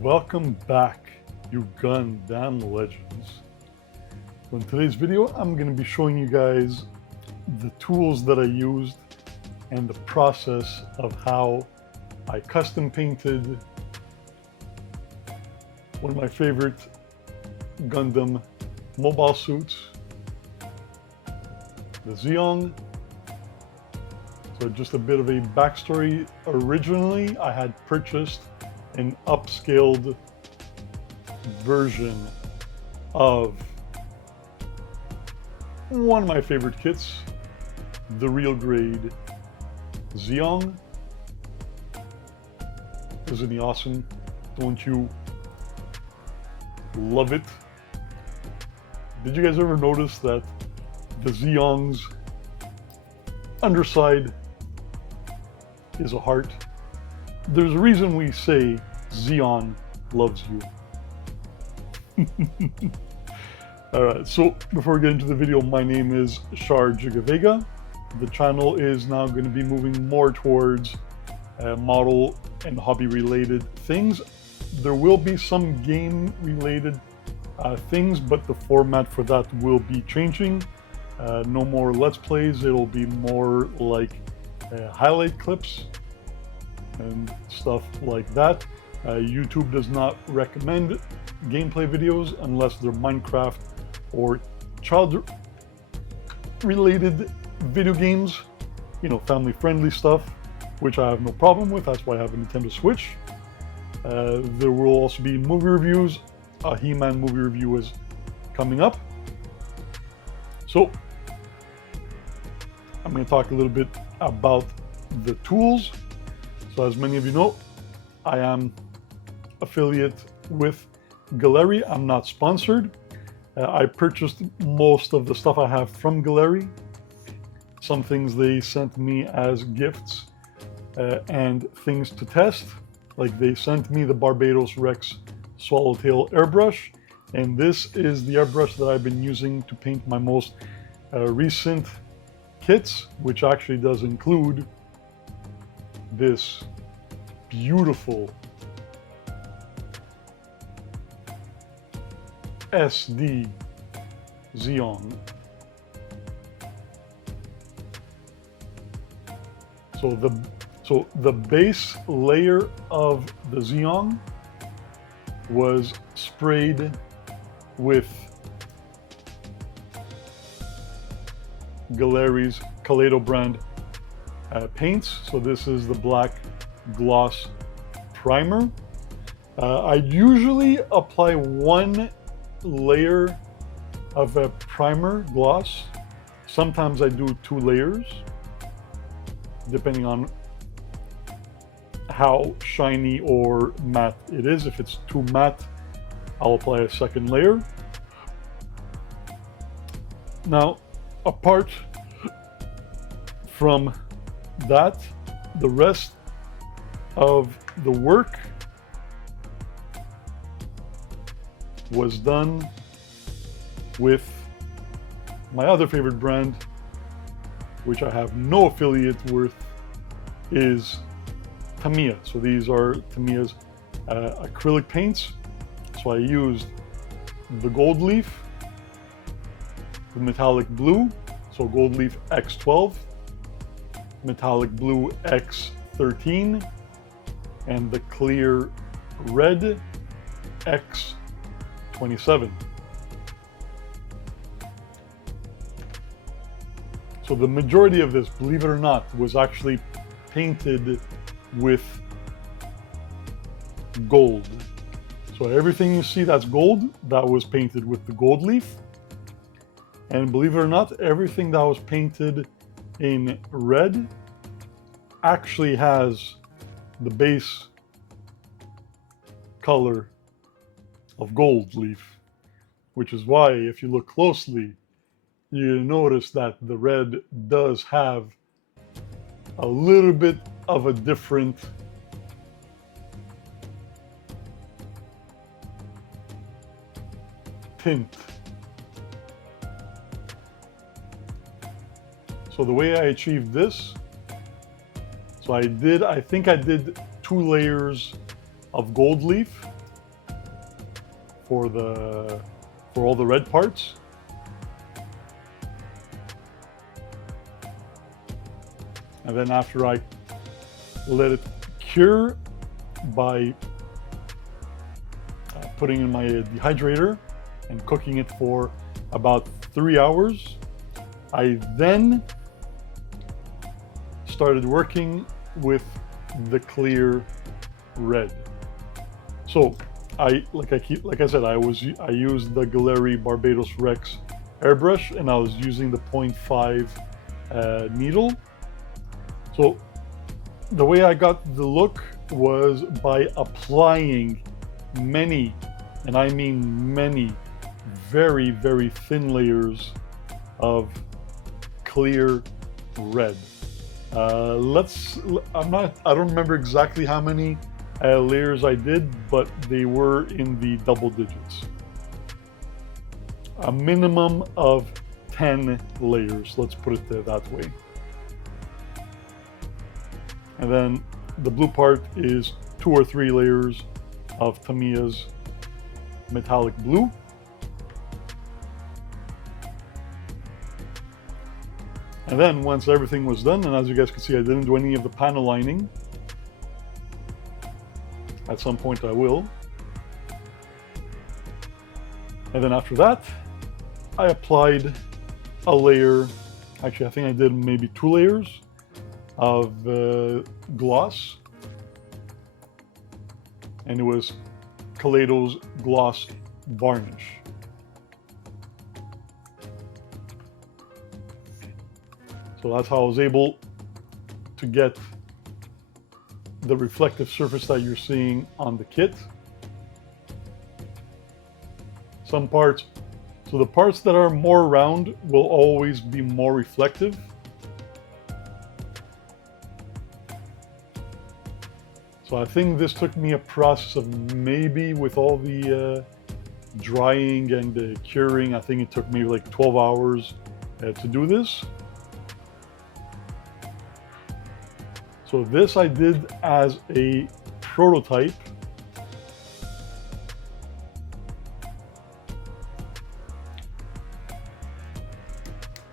Welcome back, you Gundam legends. So in today's video, I'm going to be showing you guys the tools that I used and the process of how I custom painted one of my favorite Gundam mobile suits, the Zeong. So just a bit of a backstory. Originally, I had purchased an upscaled version of one of my favorite kits, the real grade Zeong. Isn't he awesome? Don't you love it? Did you guys ever notice that the Zeong's underside is a heart? There's a reason we say Zeon loves you. Alright, so before we get into the video, my name is Shar Jigavega. The channel is now going to be moving more towards model and hobby related things. There will be some game related things, but the format for that will be changing. No more Let's Plays, it'll be more like highlight clips and stuff like that. YouTube does not recommend gameplay videos unless they're Minecraft or child related video games, you know, family friendly stuff, which I have no problem with. That's why I have a Nintendo Switch. There will also be movie reviews. A He-Man movie review is coming up. So I'm going to talk a little bit about the tools. So as many of you know, I am affiliate with Gaahleri. I'm not sponsored. I purchased most of the stuff I have from Gaahleri. Some things they sent me as gifts and things to test. Like they sent me the Barbatos Rex Swallowtail airbrush. And this is the airbrush that I've been using to paint my most recent kits, which actually does include this beautiful SD Zeong. So the base layer of the Zeong was sprayed with Gaahlerie's Kaleido brand paints. So this is the black gloss primer. I usually apply one layer of a primer gloss. Sometimes I do 2 layers, depending on how shiny or matte it is. If it's too matte, I'll apply a second layer. Now, apart from that, the rest of the work was done with my other favorite brand, which I have no affiliate with, is Tamiya. So these are Tamiya's acrylic paints. So I used the gold leaf, the metallic blue, so gold leaf X12, metallic blue X13, and the clear red X27. So the majority of this, believe it or not, was actually painted with gold. So everything you see that's gold, that was painted with the gold leaf. And believe it or not, everything that was painted in red actually has the base color of gold leaf, which is why if you look closely, you notice that the red does have a little bit of a different tint. So the way I achieved this, so I think I did 2 layers of gold leaf for all the red parts. And then after I let it cure by putting in my dehydrator and cooking it for about 3 hours, I then started working with the clear red. So like I said, I used the Gaahleri Barbatos Rex airbrush, and I was using the 0.5 needle. So the way I got the look was by applying many, and I mean many, very, very thin layers of clear red. I don't remember exactly how many layers I did, but they were in the double digits. A minimum of 10 layers, let's put it that way. And then the blue part is 2 or 3 layers of Tamiya's metallic blue. And then once everything was done, and as you guys can see, I didn't do any of the panel lining. At some point I will. And then after that, I applied a layer, actually I think I did maybe 2 layers of gloss. And it was Kaleido's Gloss Varnish. So that's how I was able to get the reflective surface that you're seeing on the kit. Some parts, so the parts that are more round will always be more reflective. So I think this took me a process of maybe, with all the drying and the curing, I think it took maybe like 12 hours to do this. So this I did as a prototype.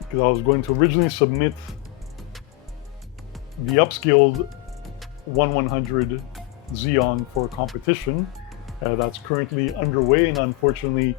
Because I was going to originally submit the upscaled 1/100 Zeong for a competition that's currently underway, and unfortunately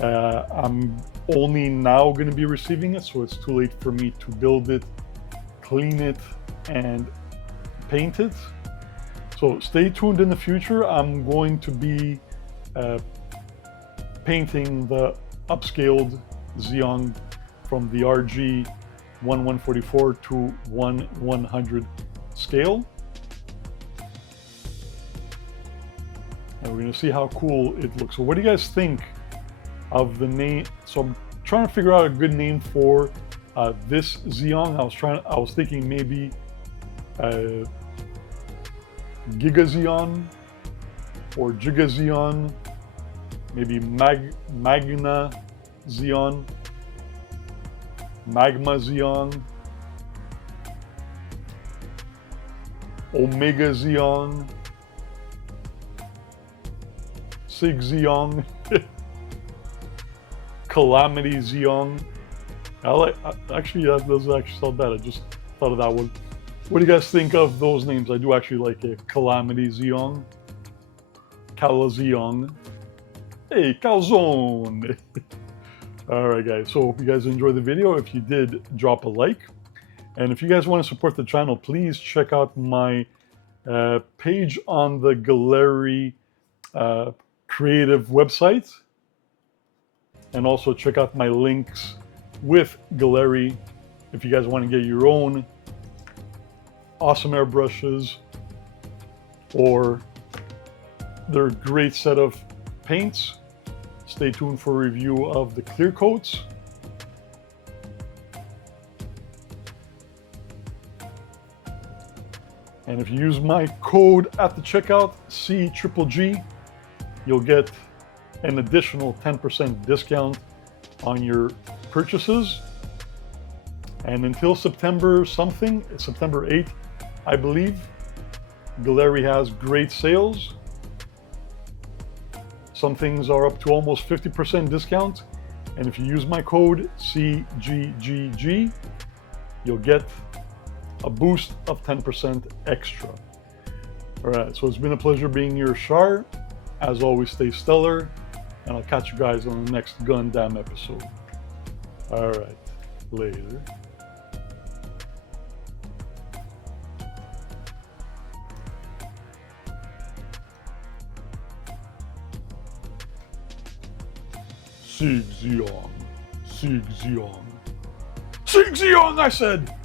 I'm only now going to be receiving it, so it's too late for me to build it, clean it, and paint it. So stay tuned in the future. I'm going to be painting the upscaled Zeong from the RG 1/144 to 1/100 scale. And we're going to see how cool it looks. So what do you guys think of the name? So I'm trying to figure out a good name for this Zeong. I was thinking maybe Giga Zeong or Giga Zeong, maybe Magna Zeong, Magma Zeong, Omega Zeong, Sig Zeong, Calamity Zeong. Actually, that doesn't actually sound bad. I just thought of that one. What do you guys think of those names? I do actually like a Calamity Zeong, Kala Zeong, hey, calzone. All right, guys. So hope you guys enjoyed the video. If you did, drop a like. And if you guys want to support the channel, please check out my page on the Gaahleri creative website. And also check out my links with Gaahleri if you guys want to get your own awesome airbrushes or their great set of paints. Stay tuned for a review of the clear coats. And if you use my code at the checkout, CGGG, you'll get an additional 10% discount on your purchases. And until September something, September 8th, I believe, Gaahleri has great sales. Some things are up to almost 50% discount. And if you use my code CGGG, you'll get a boost of 10% extra. All right, so it's been a pleasure being your Shar. As always, stay stellar, and I'll catch you guys on the next Gundam episode. All right, later. Zeong, Zeong, Zeong, I said!